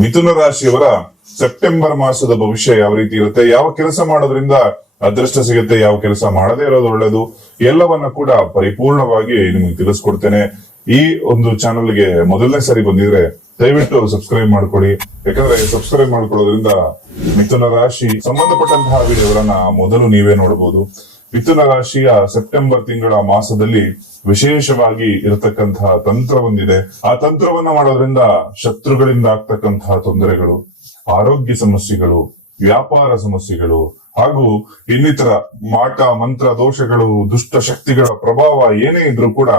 ಮಿಥುನ ರಾಶಿಯವರ ಸೆಪ್ಟೆಂಬರ್ ಮಾಸದ ಭವಿಷ್ಯ ಯಾವ ರೀತಿ ಇರುತ್ತೆ, ಯಾವ ಕೆಲಸ ಮಾಡೋದ್ರಿಂದ ಅದೃಷ್ಟ ಸಿಗುತ್ತೆ, ಯಾವ ಕೆಲಸ ಮಾಡದೇ ಇರೋದು ಒಳ್ಳೇದು, ಎಲ್ಲವನ್ನ ಕೂಡ ಪರಿಪೂರ್ಣವಾಗಿ ನಿಮಗೆ ತಿಳಿಸ್ಕೊಡ್ತೇನೆ. ಈ ಒಂದು ಚಾನೆಲ್ಗೆ ಮೊದಲನೇ ಸರಿ ಬಂದಿದ್ರೆ ದಯವಿಟ್ಟು ಸಬ್ಸ್ಕ್ರೈಬ್ ಮಾಡ್ಕೊಳ್ಳಿ. ಯಾಕಂದ್ರೆ ಸಬ್ಸ್ಕ್ರೈಬ್ ಮಾಡ್ಕೊಳ್ಳೋದ್ರಿಂದ ಮಿಥುನ ರಾಶಿ ಸಂಬಂಧಪಟ್ಟಂತಹ ವಿಡಿಯೋಗಳನ್ನ ಮೊದಲು ನೀವೇ ನೋಡಬಹುದು. ಮಿಥುನ ರಾಶಿಯ ಸೆಪ್ಟೆಂಬರ್ ತಿಂಗಳ ಮಾಸದಲ್ಲಿ ವಿಶೇಷವಾಗಿ ಇರತಕ್ಕಂತಹ ತಂತ್ರ ಒಂದಿದೆ. ಆ ತಂತ್ರವನ್ನ ಮಾಡೋದ್ರಿಂದ ಶತ್ರುಗಳಿಂದ ಆಗ್ತಕ್ಕಂತಹ ತೊಂದರೆಗಳು, ಆರೋಗ್ಯ ಸಮಸ್ಯೆಗಳು, ವ್ಯಾಪಾರ ಸಮಸ್ಯೆಗಳು ಹಾಗೂ ಇನ್ನಿತರ ಮಾಟ ಮಂತ್ರ ದೋಷಗಳು, ದುಷ್ಟ ಶಕ್ತಿಗಳ ಪ್ರಭಾವ ಏನೇ ಇದ್ರೂ ಕೂಡ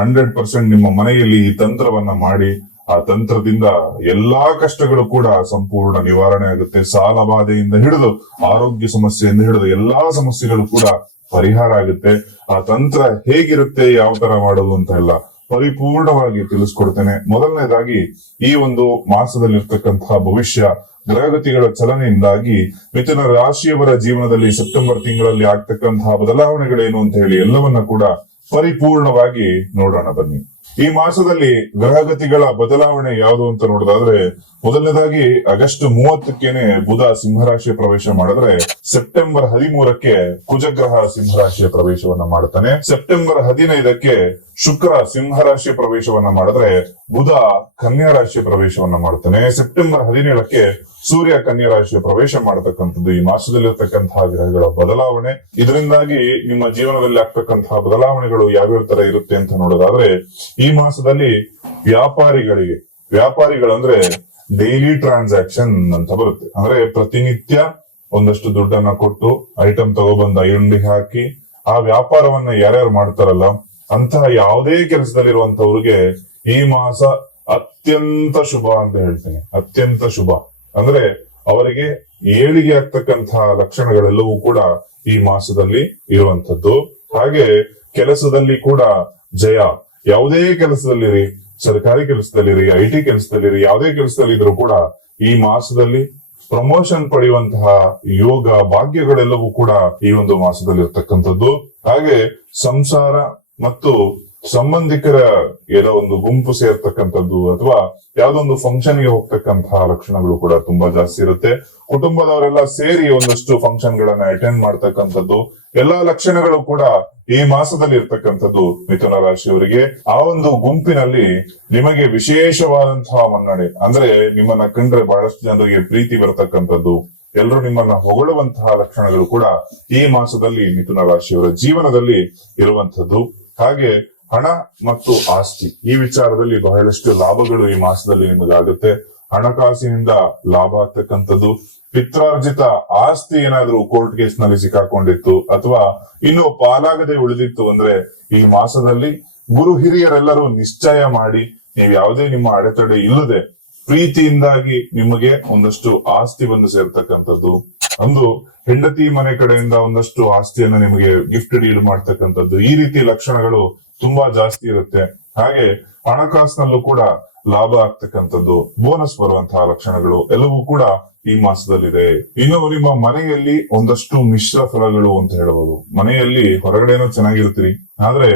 100% ನಿಮ್ಮ ಮನೆಯಲ್ಲಿ ಈ ತಂತ್ರವನ್ನ ಮಾಡಿ ಆ ತಂತ್ರದಿಂದ ಎಲ್ಲಾ ಕಷ್ಟಗಳು ಕೂಡ ಸಂಪೂರ್ಣ ನಿವಾರಣೆ ಆಗುತ್ತೆ. ಸಾಲ ಬಾಧೆಯಿಂದ ಹಿಡಿದು ಆರೋಗ್ಯ ಸಮಸ್ಯೆಯಿಂದ ಹಿಡಿದು ಎಲ್ಲಾ ಸಮಸ್ಯೆಗಳು ಕೂಡ ಪರಿಹಾರ ಆಗುತ್ತೆ. ಆ ತಂತ್ರ ಹೇಗಿರುತ್ತೆ, ಯಾವ ತರ ಮಾಡೋದು ಅಂತ ಎಲ್ಲ ಪರಿಪೂರ್ಣವಾಗಿ ತಿಳಿಸ್ಕೊಡ್ತೇನೆ. ಮೊದಲನೇದಾಗಿ ಈ ಒಂದು ಮಾಸದಲ್ಲಿರ್ತಕ್ಕಂತಹ ಭವಿಷ್ಯ ಗ್ರಹಗತಿಗಳ ಚಲನೆಯಿಂದಾಗಿ ಮಿಥುನ ರಾಶಿಯವರ ಜೀವನದಲ್ಲಿ ಸೆಪ್ಟೆಂಬರ್ ತಿಂಗಳಲ್ಲಿ ಆಗ್ತಕ್ಕಂತಹ ಬದಲಾವಣೆಗಳೇನು ಅಂತ ಹೇಳಿ ಎಲ್ಲವನ್ನ ಕೂಡ ಪರಿಪೂರ್ಣವಾಗಿ ನೋಡೋಣ ಬನ್ನಿ. ಈ ಮಾಸದಲ್ಲಿ ಗ್ರಹಗತಿಗಳ ಬದಲಾವಣೆ ಯಾವುದು ಅಂತ ನೋಡೋದಾದ್ರೆ, ಮೊದಲನೇದಾಗಿ ಆಗಸ್ಟ್ 30ಕ್ಕೇನೆ ಬುಧ ಸಿಂಹರಾಶಿಯ ಪ್ರವೇಶ ಮಾಡಿದ್ರೆ, ಸೆಪ್ಟೆಂಬರ್ 13ಕ್ಕೆ ಕುಜಗ್ರಹ ಸಿಂಹರಾಶಿಯ ಪ್ರವೇಶವನ್ನ ಮಾಡ್ತಾನೆ. ಸೆಪ್ಟೆಂಬರ್ 15ಕ್ಕೆ ಶುಕ್ರ ಸಿಂಹರಾಶಿಯ ಪ್ರವೇಶವನ್ನ ಮಾಡಿದ್ರೆ, ಬುಧ ಕನ್ಯಾ ರಾಶಿಯ ಪ್ರವೇಶವನ್ನ ಮಾಡ್ತಾನೆ. ಸೆಪ್ಟೆಂಬರ್ 17ಕ್ಕೆ ಸೂರ್ಯ ಕನ್ಯಾ ರಾಶಿಯ ಪ್ರವೇಶ ಮಾಡತಕ್ಕಂಥದ್ದು ಈ ಮಾಸದಲ್ಲಿರ್ತಕ್ಕಂತಹ ಗ್ರಹಗಳ ಬದಲಾವಣೆ. ಇದರಿಂದಾಗಿ ನಿಮ್ಮ ಜೀವನದಲ್ಲಿ ಆಗ್ತಕ್ಕಂತಹ ಬದಲಾವಣೆಗಳು ಯಾವ್ಯಾವ ತರ ಇರುತ್ತೆ ಅಂತ ನೋಡೋದಾದ್ರೆ, ಈ ಮಾಸದಲ್ಲಿ ವ್ಯಾಪಾರಿಗಳಂದ್ರೆ ಡೈಲಿ ಟ್ರಾನ್ಸಾಕ್ಷನ್ ಅಂತ ಬರುತ್ತೆ. ಅಂದ್ರೆ ಪ್ರತಿನಿತ್ಯ ಒಂದಷ್ಟು ದುಡ್ಡನ್ನ ಕೊಟ್ಟು ಐಟಮ್ ತಗೊಬಂದ ಅಂಗಡಿ ಹಾಕಿ ಆ ವ್ಯಾಪಾರವನ್ನ ಯಾರ್ಯಾರು ಮಾಡ್ತಾರಲ್ಲ, ಅಂತಹ ಯಾವುದೇ ಕೆಲಸದಲ್ಲಿರುವಂತವ್ರಿಗೆ ಈ ಮಾಸ ಅತ್ಯಂತ ಶುಭ ಅಂತ ಹೇಳ್ತೇನೆ. ಅತ್ಯಂತ ಶುಭ ಅಂದ್ರೆ ಅವರಿಗೆ ಏಳಿಗೆ ಆಗ್ತಕ್ಕಂತಹ ಲಕ್ಷಣಗಳೆಲ್ಲವೂ ಕೂಡ ಈ ಮಾಸದಲ್ಲಿ ಇರುವಂತದ್ದು. ಹಾಗೆ ಕೆಲಸದಲ್ಲಿ ಕೂಡ ಜಯ. ಯಾವುದೇ ಕೆಲಸದಲ್ಲಿರಿ, ಸರ್ಕಾರಿ ಕೆಲಸದಲ್ಲಿರಿ, IT ಕೆಲಸದಲ್ಲಿರಿ, ಯಾವುದೇ ಕೆಲಸದಲ್ಲಿ ಇದ್ರೂ ಕೂಡ ಈ ಮಾಸದಲ್ಲಿ ಪ್ರಮೋಷನ್ ಪಡೆಯುವಂತಹ ಯೋಗ ಭಾಗ್ಯಗಳೆಲ್ಲವೂ ಕೂಡ ಈ ಒಂದು ಮಾಸದಲ್ಲಿ ಇರ್ತಕ್ಕಂಥದ್ದು. ಹಾಗೆ ಸಂಸಾರ ಮತ್ತು ಸಂಬಂಧಿಕರ ಏನೋ ಒಂದು ಗುಂಪು ಸೇರ್ತಕ್ಕಂಥದ್ದು ಅಥವಾ ಯಾವ್ದೋ ಒಂದು ಫಂಕ್ಷನ್ ಗೆ ಹೋಗ್ತಕ್ಕಂತಹ ಲಕ್ಷಣಗಳು ಕೂಡ ತುಂಬಾ ಜಾಸ್ತಿ ಇರುತ್ತೆ. ಕುಟುಂಬದವರೆಲ್ಲ ಸೇರಿ ಒಂದಷ್ಟು ಫಂಕ್ಷನ್ ಗಳನ್ನ ಅಟೆಂಡ್ ಮಾಡ್ತಕ್ಕಂಥದ್ದು ಎಲ್ಲಾ ಲಕ್ಷಣಗಳು ಕೂಡ ಈ ಮಾಸದಲ್ಲಿ ಇರ್ತಕ್ಕಂಥದ್ದು ಮಿಥುನ ರಾಶಿಯವರಿಗೆ. ಆ ಒಂದು ಗುಂಪಿನಲ್ಲಿ ನಿಮಗೆ ವಿಶೇಷವಾದಂತಹ ಮನ್ನಣೆ, ಅಂದ್ರೆ ನಿಮ್ಮನ್ನ ಕಂಡ್ರೆ ಬಹಳಷ್ಟು ಜನರಿಗೆ ಪ್ರೀತಿ ಬರತಕ್ಕಂಥದ್ದು, ಎಲ್ಲರೂ ನಿಮ್ಮನ್ನ ಹೊಗಳುವಂತಹ ಲಕ್ಷಣಗಳು ಕೂಡ ಈ ಮಾಸದಲ್ಲಿ ಮಿಥುನ ರಾಶಿಯವರ ಜೀವನದಲ್ಲಿ ಇರುವಂತದ್ದು. ಹಾಗೆ ಹಣ ಮತ್ತು ಆಸ್ತಿ ಈ ವಿಚಾರದಲ್ಲಿ ಬಹಳಷ್ಟು ಲಾಭಗಳು ಈ ಮಾಸದಲ್ಲಿ ನಿಮಗಾಗುತ್ತೆ. ಹಣಕಾಸಿನಿಂದ ಲಾಭ ಆಗ್ತಕ್ಕಂಥದ್ದು, ಪಿತ್ರಾರ್ಜಿತ ಆಸ್ತಿ ಏನಾದ್ರೂ ಕೋರ್ಟ್ ಕೇಸ್ ನಲ್ಲಿ ಸಿಕ್ಕಾಕೊಂಡಿತ್ತು ಅಥವಾ ಇನ್ನು ಪಾಲಾಗದೆ ಉಳಿದಿತ್ತು ಅಂದ್ರೆ ಈ ಮಾಸದಲ್ಲಿ ಗುರು ಹಿರಿಯರೆಲ್ಲರೂ ನಿಶ್ಚಯ ಮಾಡಿ ನೀವು ಯಾವುದೇ ನಿಮ್ಮ ಅಡೆತಡೆ ಇಲ್ಲದೆ ಪ್ರೀತಿಯಿಂದಾಗಿ ನಿಮಗೆ ಒಂದಷ್ಟು ಆಸ್ತಿ ಬಂದು ಸೇರ್ತಕ್ಕಂಥದ್ದು. ಒಂದು ಹೆಂಡತಿ ಮನೆ ಕಡೆಯಿಂದ ಒಂದಷ್ಟು ಆಸ್ತಿಯನ್ನ ನಿಮಗೆ ಗಿಫ್ಟ್ ಡೀಲ್ ಮಾಡ್ತಕ್ಕಂಥದ್ದು, ಈ ರೀತಿ ಲಕ್ಷಣಗಳು ತುಂಬಾ ಜಾಸ್ತಿ ಇರುತ್ತೆ. ಹಾಗೆ ಹಣಕಾಸಿನಲ್ಲೂ ಕೂಡ ಲಾಭ ಆಗ್ತಕ್ಕಂಥದ್ದು, ಬೋನಸ್ ಬರುವಂತಹ ಲಕ್ಷಣಗಳು ಎಲ್ಲವೂ ಕೂಡ ಈ ಮಾಸದಲ್ಲಿದೆ. ಇನ್ನು ನಿಮ್ಮ ಮನೆಯಲ್ಲಿ ಒಂದಷ್ಟು ಮಿಶ್ರ ಫಲಗಳು ಅಂತ ಹೇಳಬಹುದು. ಮನೆಯಲ್ಲಿ ಹೊರಗಡೆನೂ ಚೆನ್ನಾಗಿರ್ತೀರಿ, ಆದ್ರೆ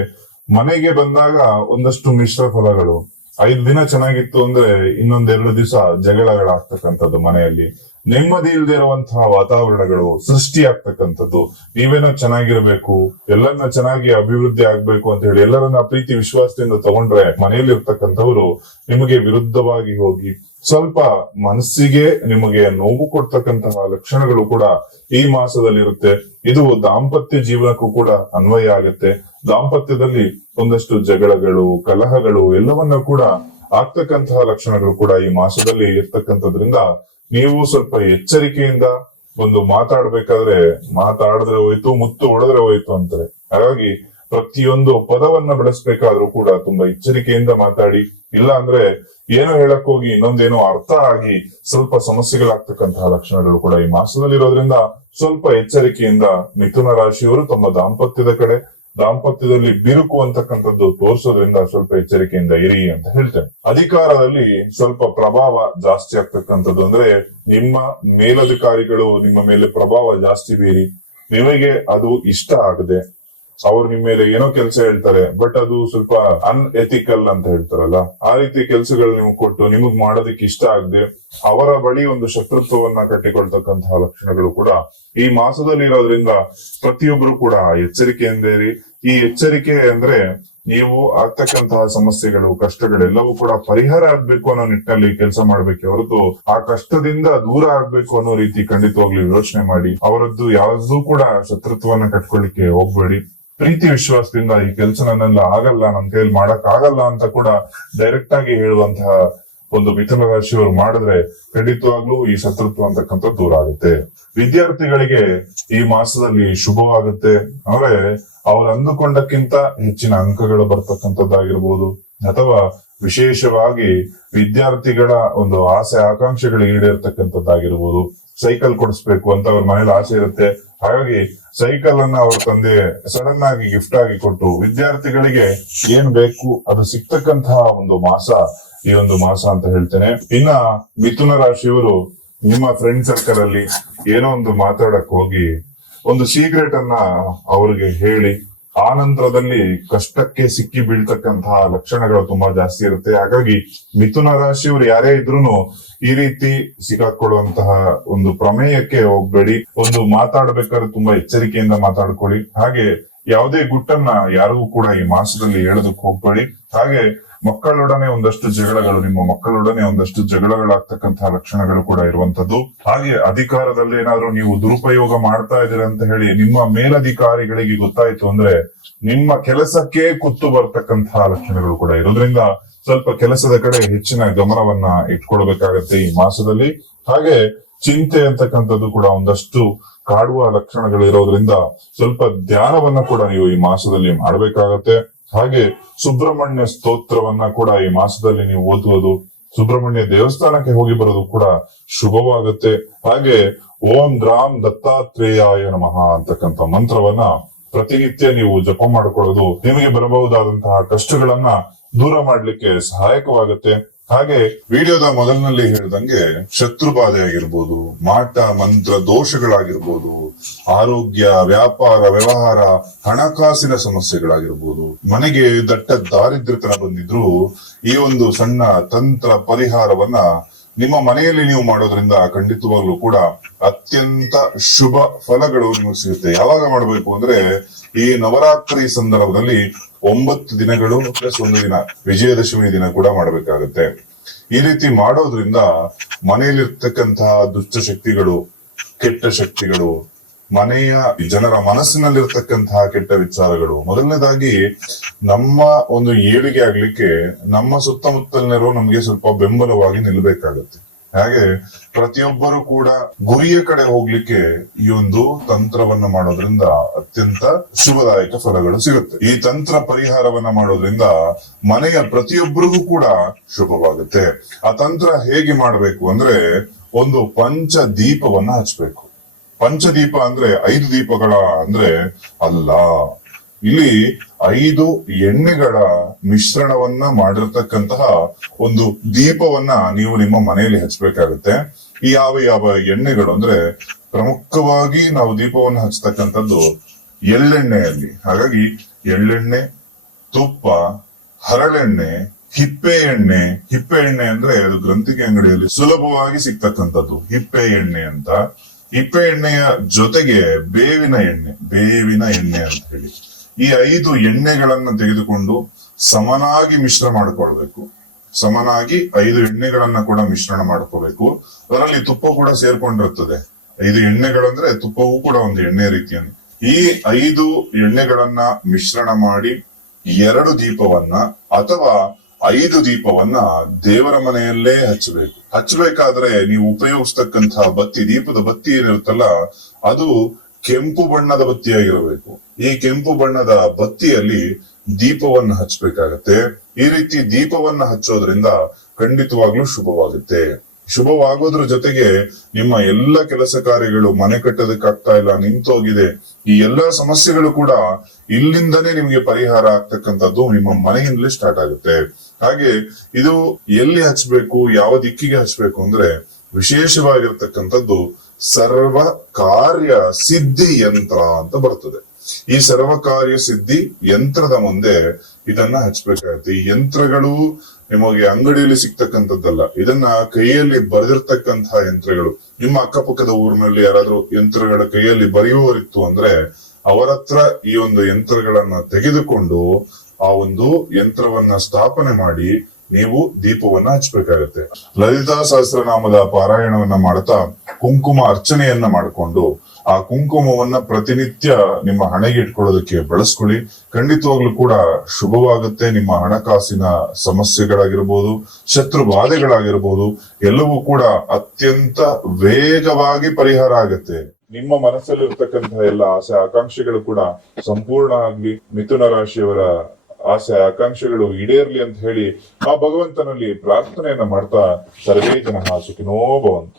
ಮನೆಗೆ ಬಂದಾಗ ಒಂದಷ್ಟು ಮಿಶ್ರ ಫಲಗಳು. 5 ದಿನ ಚೆನ್ನಾಗಿತ್ತು ಅಂದ್ರೆ ಇನ್ನೊಂದೆರಡು ದಿವಸ ಜಗಳಗಳಾಗ್ತಕ್ಕಂಥದ್ದು, ಮನೆಯಲ್ಲಿ ನೆಮ್ಮದಿ ಇಲ್ಲದೆ ಇರುವಂತಹ ವಾತಾವರಣಗಳು ಸೃಷ್ಟಿ ಆಗ್ತಕ್ಕಂಥದ್ದು. ನೀವೇನೋ ಚೆನ್ನಾಗಿರ್ಬೇಕು, ಎಲ್ಲರನ್ನ ಚೆನ್ನಾಗಿ ಅಭಿವೃದ್ಧಿ ಆಗ್ಬೇಕು ಅಂತ ಹೇಳಿ ಎಲ್ಲರನ್ನ ಪ್ರೀತಿ ವಿಶ್ವಾಸದಿಂದ ತಗೊಂಡ್ರೆ ಮನೆಯಲ್ಲಿ ಇರ್ತಕ್ಕಂಥವ್ರು ನಿಮಗೆ ವಿರುದ್ಧವಾಗಿ ಹೋಗಿ ಸ್ವಲ್ಪ ಮನಸ್ಸಿಗೆ ನಿಮಗೆ ನೋವು ಕೊಡ್ತಕ್ಕಂತಹ ಲಕ್ಷಣಗಳು ಕೂಡ ಈ ಮಾಸದಲ್ಲಿರುತ್ತೆ. ಇದು ದಾಂಪತ್ಯ ಜೀವನಕ್ಕೂ ಕೂಡ ಅನ್ವಯ ಆಗುತ್ತೆ. ದಾಂಪತ್ಯದಲ್ಲಿ ಒಂದಷ್ಟು ಜಗಳಗಳು, ಕಲಹಗಳು ಎಲ್ಲವನ್ನ ಕೂಡ ಆಗ್ತಕ್ಕಂತಹ ಲಕ್ಷಣಗಳು ಕೂಡ ಈ ಮಾಸದಲ್ಲಿ ಇರ್ತಕ್ಕಂಥದ್ರಿಂದ ನೀವು ಸ್ವಲ್ಪ ಎಚ್ಚರಿಕೆಯಿಂದ ಒಂದು ಮಾತಾಡ್ಬೇಕಾದ್ರೆ ಮಾತಾಡಿದ್ರೆ ಹೋಯ್ತು, ಮುತ್ತು ಹೊಡೆದ್ರೆ ಹೋಯ್ತು ಅಂತಾರೆ. ಹಾಗಾಗಿ ಪ್ರತಿಯೊಂದು ಪದವನ್ನ ಬೆಳೆಸ್ಬೇಕಾದ್ರೂ ಕೂಡ ತುಂಬಾ ಎಚ್ಚರಿಕೆಯಿಂದ ಮಾತಾಡಿ. ಇಲ್ಲ ಅಂದ್ರೆ ಏನೋ ಹೇಳಕ್ ಹೋಗಿ ಇನ್ನೊಂದೇನೋ ಅರ್ಥ ಆಗಿ ಸ್ವಲ್ಪ ಸಮಸ್ಯೆಗಳಾಗ್ತಕ್ಕಂತಹ ಲಕ್ಷಣಗಳು ಕೂಡ ಈ ಮಾಸದಲ್ಲಿ ಇರೋದ್ರಿಂದ ಸ್ವಲ್ಪ ಎಚ್ಚರಿಕೆಯಿಂದ ಮಿಥುನ ರಾಶಿಯವರು ತಮ್ಮ ದಾಂಪತ್ಯದಲ್ಲಿ ಬಿರುಕು ಅಂತಕ್ಕಂಥದ್ದು ತೋರಿಸೋದ್ರಿಂದ ಸ್ವಲ್ಪ ಎಚ್ಚರಿಕೆಯಿಂದ ಇರಿ ಅಂತ ಹೇಳ್ತೇನೆ. ಅಧಿಕಾರದಲ್ಲಿ ಸ್ವಲ್ಪ ಪ್ರಭಾವ ಜಾಸ್ತಿ ಆಗ್ತಕ್ಕಂಥದ್ದು, ಅಂದ್ರೆ ನಿಮ್ಮ ಮೇಲಧಿಕಾರಿಗಳು ನಿಮ್ಮ ಮೇಲೆ ಪ್ರಭಾವ ಜಾಸ್ತಿ ಬೀರಿ ನಿಮಗೆ ಅದು ಇಷ್ಟ ಆಗದೆ ಅವ್ರು ನಿಮ್ ಮೇಲೆ ಏನೋ ಕೆಲಸ ಹೇಳ್ತಾರೆ, ಬಟ್ ಅದು ಸ್ವಲ್ಪ ಅನ್ಎಥಿಕಲ್ ಅಂತ ಹೇಳ್ತಾರಲ್ಲ, ಆ ರೀತಿ ಕೆಲಸಗಳು ನಿಮ್ಗೆ ಕೊಟ್ಟು ನಿಮಗ್ ಮಾಡೋದಕ್ಕೆ ಇಷ್ಟ ಆಗದೆ ಅವರ ಬಳಿ ಒಂದು ಶತ್ರುತ್ವವನ್ನ ಕಟ್ಟಿಕೊಳ್ತಕ್ಕಂತಹ ಲಕ್ಷಣಗಳು ಕೂಡ ಈ ಮಾಸದಲ್ಲಿ ಇರೋದ್ರಿಂದ ಪ್ರತಿಯೊಬ್ರು ಕೂಡ ಎಚ್ಚರಿಕೆಯಿಂದ ಇರಿ. ಈ ಎಚ್ಚರಿಕೆ ಅಂದ್ರೆ ನೀವು ಆಗ್ತಕ್ಕಂತಹ ಸಮಸ್ಯೆಗಳು, ಕಷ್ಟಗಳೆಲ್ಲವೂ ಕೂಡ ಪರಿಹಾರ ಆಗ್ಬೇಕು ಅನ್ನೋ ನಿಟ್ಟಿನಲ್ಲಿ ಕೆಲಸ ಮಾಡ್ಬೇಕೆ ಹೊರತು ಆ ಕಷ್ಟದಿಂದ ದೂರ ಆಗ್ಬೇಕು ಅನ್ನೋ ರೀತಿ ಖಂಡಿತವಾಗ್ಲೂ ಯೋಚನೆ ಮಾಡಿ. ಅವರದ್ದು ಯಾವ್ದೂ ಕೂಡ ಶತ್ರುತ್ವವನ್ನ ಕಟ್ಕೊಳ್ಳಿಕ್ಕೆ ಹೋಗ್ಬೇಡಿ. ಪ್ರೀತಿ ವಿಶ್ವಾಸದಿಂದ ಈ ಕೆಲಸ ನನ್ನೆಲ್ಲ ಆಗಲ್ಲ, ನನ್ನ ಕೈಯಲ್ಲಿ ಮಾಡಕ್ ಆಗಲ್ಲ ಅಂತ ಕೂಡ ಡೈರೆಕ್ಟ್ ಆಗಿ ಹೇಳುವಂತಹ ಒಂದು ಮಿಥುನ ರಾಶಿಯವರು ಮಾಡಿದ್ರೆ ಖಂಡಿತವಾಗ್ಲೂ ಈ ಶತ್ರುತ್ವ ಅಂತಕ್ಕಂಥ ದೂರ ಆಗುತ್ತೆ. ವಿದ್ಯಾರ್ಥಿಗಳಿಗೆ ಈ ಮಾಸದಲ್ಲಿ ಶುಭವಾಗುತ್ತೆ. ಅಂದ್ರೆ ಅವ್ರು ಅಂದುಕೊಂಡಕ್ಕಿಂತ ಹೆಚ್ಚಿನ ಅಂಕಗಳು ಬರ್ತಕ್ಕಂಥದ್ದಾಗಿರ್ಬೋದು, ಅಥವಾ ವಿಶೇಷವಾಗಿ ವಿದ್ಯಾರ್ಥಿಗಳ ಒಂದು ಆಸೆ ಆಕಾಂಕ್ಷೆಗಳು ಈಡೇರ್ತಕ್ಕಂಥದ್ದಾಗಿರ್ಬೋದು. ಸೈಕಲ್ ಕೊಡಿಸ್ಬೇಕು ಅಂತ ಅವ್ರ ಮನೇಲಿ ಆಸೆ ಇರುತ್ತೆ, ಹಾಗಾಗಿ ಸೈಕಲ್ ಅನ್ನ ಅವ್ರ ತಂದೆ ಸಡನ್ ಆಗಿ ಗಿಫ್ಟ್ ಆಗಿ ಕೊಟ್ಟು ವಿದ್ಯಾರ್ಥಿಗಳಿಗೆ ಏನ್ ಬೇಕು ಅದು ಸಿಗ್ತಕ್ಕಂತಹ ಒಂದು ಮಾಸ ಈ ಒಂದು ಮಾಸ ಅಂತ ಹೇಳ್ತೇನೆ. ಇನ್ನ ಮಿಥುನ ರಾಶಿಯವರು ನಿಮ್ಮ ಫ್ರೆಂಡ್ ಸರ್ಕಲ್ ಅಲ್ಲಿ ಏನೋ ಒಂದು ಮಾತಾಡಕ್ ಹೋಗಿ ಒಂದು ಸೀಕ್ರೆಟ್ ಅನ್ನ ಅವ್ರಿಗೆ ಹೇಳಿ ಆ ನಂತರದಲ್ಲಿ ಕಷ್ಟಕ್ಕೆ ಸಿಕ್ಕಿ ಬೀಳ್ತಕ್ಕಂತಹ ಲಕ್ಷಣಗಳು ತುಂಬಾ ಜಾಸ್ತಿ ಇರುತ್ತೆ. ಹಾಗಾಗಿ ಮಿಥುನ ರಾಶಿಯವರು ಯಾರೇ ಇದ್ರೂನು ಈ ರೀತಿ ಸಿಕ್ಕಾಕೊಳ್ಳುವಂತಹ ಒಂದು ಪ್ರಮೇಯಕ್ಕೆ ಹೋಗ್ಬೇಡಿ. ಒಂದು ಮಾತಾಡ್ಬೇಕಾದ್ರೆ ತುಂಬಾ ಎಚ್ಚರಿಕೆಯಿಂದ ಮಾತಾಡ್ಕೊಳ್ಳಿ. ಹಾಗೆ ಯಾವುದೇ ಗುಟ್ಟನ್ನ ಯಾರಿಗೂ ಕೂಡ ಈ ಮಾಸದಲ್ಲಿ ಹೇಳೋದಕ್ಕೆ ಹೋಗ್ಬೇಡಿ. ಹಾಗೆ ಮಕ್ಕಳೊಡನೆ ಒಂದಷ್ಟು ಜಗಳಗಳು, ನಿಮ್ಮ ಮಕ್ಕಳೊಡನೆ ಒಂದಷ್ಟು ಜಗಳಗಳಾಗ್ತಕ್ಕಂತಹ ಲಕ್ಷಣಗಳು ಕೂಡ ಇರುವಂತದ್ದು. ಹಾಗೆ ಅಧಿಕಾರದಲ್ಲಿ ಏನಾದ್ರು ನೀವು ದುರುಪಯೋಗ ಮಾಡ್ತಾ ಇದ್ದೀರಾ ಅಂತ ಹೇಳಿ ನಿಮ್ಮ ಮೇಲಧಿಕಾರಿಗಳಿಗೆ ಗೊತ್ತಾಯ್ತು ಅಂದ್ರೆ ನಿಮ್ಮ ಕೆಲಸಕ್ಕೆ ಕುತ್ತು ಬರ್ತಕ್ಕಂತಹ ಲಕ್ಷಣಗಳು ಕೂಡ ಇರೋದ್ರಿಂದ ಸ್ವಲ್ಪ ಕೆಲಸದ ಕಡೆ ಹೆಚ್ಚಿನ ಗಮನವನ್ನ ಇಟ್ಕೊಳ್ಬೇಕಾಗತ್ತೆ ಈ ಮಾಸದಲ್ಲಿ. ಹಾಗೆ ಚಿಂತೆ ಅಂತಕ್ಕಂಥದ್ದು ಕೂಡ ಒಂದಷ್ಟು ಕಾಡುವ ಲಕ್ಷಣಗಳು ಇರೋದ್ರಿಂದ ಸ್ವಲ್ಪ ಧ್ಯಾನವನ್ನ ಕೂಡ ನೀವು ಈ ಮಾಸದಲ್ಲಿ ಮಾಡ್ಬೇಕಾಗತ್ತೆ. ಹಾಗೆ ಸುಬ್ರಹ್ಮಣ್ಯ ಸ್ತೋತ್ರವನ್ನ ಕೂಡ ಈ ಮಾಸದಲ್ಲಿ ನೀವು ಓದುವುದು, ಸುಬ್ರಹ್ಮಣ್ಯ ದೇವಸ್ಥಾನಕ್ಕೆ ಹೋಗಿ ಬರೋದು ಕೂಡ ಶುಭವಾಗುತ್ತೆ. ಹಾಗೆ ಓಂ ರಾಮ್ ದತ್ತಾತ್ರೇಯಾಯ ನಮಃ ಅಂತಕ್ಕಂಥ ಮಂತ್ರವನ್ನ ಪ್ರತಿನಿತ್ಯ ನೀವು ಜಪ ಮಾಡಿಕೊಳ್ಳೋದು ನಿಮಗೆ ಬರಬಹುದಾದಂತಹ ಕಷ್ಟಗಳನ್ನ ದೂರ ಮಾಡ್ಲಿಕ್ಕೆ ಸಹಾಯಕವಾಗುತ್ತೆ. ಹಾಗೆ ವಿಡಿಯೋದ ಮೊದಲಿನಲ್ಲಿ ಹೇಳಿದಂಗೆ ಶತ್ರು ಬಾಧೆ ಆಗಿರ್ಬೋದು, ಮಾಟ ಮಂತ್ರ ದೋಷಗಳಾಗಿರ್ಬೋದು, ಆರೋಗ್ಯ, ವ್ಯಾಪಾರ, ವ್ಯವಹಾರ, ಹಣಕಾಸಿನ ಸಮಸ್ಯೆಗಳಾಗಿರ್ಬೋದು, ಮನೆಗೆ ದಟ್ಟ ದಾರಿದ್ರ್ಯತನ ಬಂದಿದ್ರು ಈ ಒಂದು ಸಣ್ಣ ತಂತ್ರ ಪರಿಹಾರವನ್ನ ನಿಮ್ಮ ಮನೆಯಲ್ಲಿ ನೀವು ಮಾಡೋದ್ರಿಂದ ಖಂಡಿತವಾಗ್ಲೂ ಕೂಡ ಅತ್ಯಂತ ಶುಭ ಫಲಗಳು ನಿಮಗೆ ಸಿಗುತ್ತೆ. ಯಾವಾಗ ಮಾಡಬೇಕು ಅಂದ್ರೆ ಈ ನವರಾತ್ರಿ ಸಂದರ್ಭದಲ್ಲಿ 9 ದಿನಗಳು ಪ್ಲಸ್ 1 ದಿನ ವಿಜಯದಶಮಿ ದಿನ ಕೂಡ ಮಾಡಬೇಕಾಗತ್ತೆ. ಈ ರೀತಿ ಮಾಡೋದ್ರಿಂದ ಮನೆಯಲ್ಲಿರ್ತಕ್ಕಂತಹ ದುಷ್ಟ ಶಕ್ತಿಗಳು, ಕೆಟ್ಟ ಶಕ್ತಿಗಳು, ಮನೆಯ ಜನರ ಮನಸ್ಸಿನಲ್ಲಿರ್ತಕ್ಕಂತಹ ಕೆಟ್ಟ ವಿಚಾರಗಳು, ಮೊದಲನೇದಾಗಿ ನಮ್ಮ ಒಂದು ಏಳಿಗೆ ಆಗ್ಲಿಕ್ಕೆ ನಮ್ಮ ಸುತ್ತಮುತ್ತಲಿನರು ನಮ್ಗೆ ಸ್ವಲ್ಪ ಬೆಂಬಲವಾಗಿ ನಿಲ್ಬೇಕಾಗತ್ತೆ. ಹಾಗೆ ಪ್ರತಿಯೊಬ್ಬರು ಕೂಡ ಗುರಿಯ ಕಡೆ ಹೋಗ್ಲಿಕ್ಕೆ ಈ ಒಂದು ತಂತ್ರವನ್ನ ಮಾಡೋದ್ರಿಂದ ಅತ್ಯಂತ ಶುಭದಾಯಕ ಫಲಗಳು ಸಿಗುತ್ತೆ. ಈ ತಂತ್ರ ಪರಿಹಾರವನ್ನ ಮಾಡೋದ್ರಿಂದ ಮನೆಯ ಪ್ರತಿಯೊಬ್ಬರಿಗೂ ಕೂಡ ಶುಭವಾಗುತ್ತೆ. ಆ ತಂತ್ರ ಹೇಗೆ ಮಾಡಬೇಕು ಅಂದ್ರೆ ಒಂದು ಪಂಚ ದೀಪವನ್ನ ಹಚ್ಬೇಕು. ಪಂಚದೀಪ ಅಂದ್ರೆ 5 ದೀಪಗಳ ಅಂದ್ರೆ ಅಲ್ಲ, ಇಲ್ಲಿ 5 ಎಣ್ಣೆಗಳ ಮಿಶ್ರಣವನ್ನ ಮಾಡಿರ್ತಕ್ಕಂತಹ ಒಂದು ದೀಪವನ್ನ ನೀವು ನಿಮ್ಮ ಮನೆಯಲ್ಲಿ ಹಚ್ಬೇಕಾಗುತ್ತೆ. ಈ ಯಾವ ಎಣ್ಣೆಗಳು ಅಂದ್ರೆ ಪ್ರಮುಖವಾಗಿ ನಾವು ದೀಪವನ್ನ ಹಚ್ಚತಕ್ಕಂಥದ್ದು ಎಳ್ಳೆಣ್ಣೆಯಲ್ಲಿ. ಹಾಗಾಗಿ ಎಳ್ಳೆಣ್ಣೆ, ತುಪ್ಪ, ಹರಳೆಣ್ಣೆ, ಹಿಪ್ಪೆ ಎಣ್ಣೆ. ಹಿಪ್ಪೆ ಎಣ್ಣೆ ಅಂದ್ರೆ ಅದು ಗ್ರಂಥಿಗೆ ಅಂಗಡಿಯಲ್ಲಿ ಸುಲಭವಾಗಿ ಸಿಗ್ತಕ್ಕಂಥದ್ದು ಹಿಪ್ಪೆ ಎಣ್ಣೆ ಅಂತ. ಹಿಪ್ಪೆ ಎಣ್ಣೆಯ ಜೊತೆಗೆ ಬೇವಿನ ಎಣ್ಣೆ ಅಂತ ಹೇಳಿ ಈ 5 ಎಣ್ಣೆಗಳನ್ನ ತೆಗೆದುಕೊಂಡು ಸಮನಾಗಿ ಮಿಶ್ರ ಮಾಡ್ಕೊಳ್ಬೇಕು. ಸಮನಾಗಿ 5 ಎಣ್ಣೆಗಳನ್ನ ಕೂಡ ಮಿಶ್ರಣ ಮಾಡ್ಕೋಬೇಕು. ಅದರಲ್ಲಿ ತುಪ್ಪ ಕೂಡ ಸೇರ್ಕೊಂಡಿರ್ತದೆ. 5 ಎಣ್ಣೆಗಳಂದ್ರೆ ತುಪ್ಪವೂ ಕೂಡ ಒಂದು ಎಣ್ಣೆ ರೀತಿಯಲ್ಲಿ. ಈ 5 ಎಣ್ಣೆಗಳನ್ನ ಮಿಶ್ರಣ ಮಾಡಿ 2 ದೀಪವನ್ನ ಅಥವಾ 5 ದೀಪವನ್ನ ದೇವರ ಮನೆಯಲ್ಲೇ ಹಚ್ಚಬೇಕು. ಹಚ್ಚಬೇಕಾದ್ರೆ ನೀವು ಉಪಯೋಗಿಸ್ತಕ್ಕಂತಹ ಬತ್ತಿ, ದೀಪದ ಬತ್ತಿ ಏನಿರುತ್ತಲ್ಲ ಅದು ಕೆಂಪು ಬಣ್ಣದ ಬತ್ತಿಯಾಗಿರಬೇಕು. ಈ ಕೆಂಪು ಬಣ್ಣದ ಬತ್ತಿಯಲ್ಲಿ ದೀಪವನ್ನ ಹಚ್ಚಬೇಕಾಗತ್ತೆ. ಈ ರೀತಿ ದೀಪವನ್ನ ಹಚ್ಚೋದ್ರಿಂದ ಖಂಡಿತವಾಗ್ಲೂ ಶುಭವಾಗುತ್ತೆ. ಶುಭವಾಗೋದ್ರ ಜೊತೆಗೆ ನಿಮ್ಮ ಎಲ್ಲ ಕೆಲಸ ಕಾರ್ಯಗಳು, ಮನೆ ಕಟ್ಟೋದಕ್ಕಾಗ್ತಾ ಇಲ್ಲ, ನಿಂತೋಗಿದೆ, ಈ ಎಲ್ಲಾ ಸಮಸ್ಯೆಗಳು ಕೂಡ ಇಲ್ಲಿಂದನೇ ನಿಮ್ಗೆ ಪರಿಹಾರ ಆಗ್ತಕ್ಕಂಥದ್ದು ನಿಮ್ಮ ಮನೆಯಿಂದಲೇ ಸ್ಟಾರ್ಟ್ ಆಗುತ್ತೆ. ಹಾಗೆ ಇದು ಎಲ್ಲಿ ಹಚ್ಬೇಕು, ಯಾವ ದಿಕ್ಕಿಗೆ ಹಚ್ಬೇಕು ಅಂದ್ರೆ ವಿಶೇಷವಾಗಿರ್ತಕ್ಕಂಥದ್ದು ಸರ್ವ ಕಾರ್ಯ ಸಿದ್ಧಿ ಯಂತ್ರ ಅಂತ ಬರ್ತದೆ. ಈ ಸರ್ವಕಾರ್ಯ ಸಿದ್ಧಿ ಯಂತ್ರದ ಮುಂದೆ ಇದನ್ನ ಹಚ್ಬೇಕಾಗತ್ತೆ. ಈ ಯಂತ್ರಗಳು ನಿಮಗೆ ಅಂಗಡಿಯಲ್ಲಿ ಸಿಗ್ತಕ್ಕಂಥದ್ದಲ್ಲ, ಇದನ್ನ ಕೈಯಲ್ಲಿ ಬರೆದಿರ್ತಕ್ಕಂತಹ ಯಂತ್ರಗಳು. ನಿಮ್ಮ ಅಕ್ಕಪಕ್ಕದ ಊರಿನಲ್ಲಿ ಯಾರಾದ್ರೂ ಯಂತ್ರಗಳ ಕೈಯಲ್ಲಿ ಬರೆಯುವವರಿತ್ತು ಅಂದ್ರೆ ಅವರ ಹತ್ರ ಈ ಒಂದು ಯಂತ್ರಗಳನ್ನ ತೆಗೆದುಕೊಂಡು ಆ ಒಂದು ಯಂತ್ರವನ್ನ ಸ್ಥಾಪನೆ ಮಾಡಿ ನೀವು ದೀಪವನ್ನ ಹಚ್ಚಬೇಕಾಗತ್ತೆ. ಲಲಿತಾ ಸಹಸ್ರನಾಮದ ಪಾರಾಯಣವನ್ನ ಮಾಡ್ತಾ ಕುಂಕುಮ ಅರ್ಚನೆಯನ್ನ ಮಾಡಿಕೊಂಡು ಆ ಕುಂಕುಮವನ್ನ ಪ್ರತಿನಿತ್ಯ ನಿಮ್ಮ ಹಣೆಗೆ ಇಟ್ಕೊಳ್ಳೋದಕ್ಕೆ ಬಳಸ್ಕೊಳ್ಳಿ. ಖಂಡಿತವಾಗ್ಲೂ ಕೂಡ ಶುಭವಾಗುತ್ತೆ. ನಿಮ್ಮ ಹಣಕಾಸಿನ ಸಮಸ್ಯೆಗಳಾಗಿರ್ಬೋದು, ಶತ್ರು ಬಾಧೆಗಳಾಗಿರ್ಬೋದು, ಎಲ್ಲವೂ ಕೂಡ ಅತ್ಯಂತ ವೇಗವಾಗಿ ಪರಿಹಾರ ಆಗುತ್ತೆ. ನಿಮ್ಮ ಮನಸ್ಸಲ್ಲಿರ್ತಕ್ಕಂತಹ ಎಲ್ಲ ಆಸೆ ಆಕಾಂಕ್ಷೆಗಳು ಕೂಡ ಸಂಪೂರ್ಣ ಆಗ್ಲಿ, ಮಿಥುನ ರಾಶಿಯವರ ಆಸೆ ಆಕಾಂಕ್ಷೆಗಳು ಈಡೇರ್ಲಿ ಅಂತ ಹೇಳಿ ಆ ಭಗವಂತನಲ್ಲಿ ಪ್ರಾರ್ಥನೆಯನ್ನ ಮಾಡ್ತಾ ಸರ್ವೇ ಜನಃ ಸುಖಿನೋ ಭವಂತು.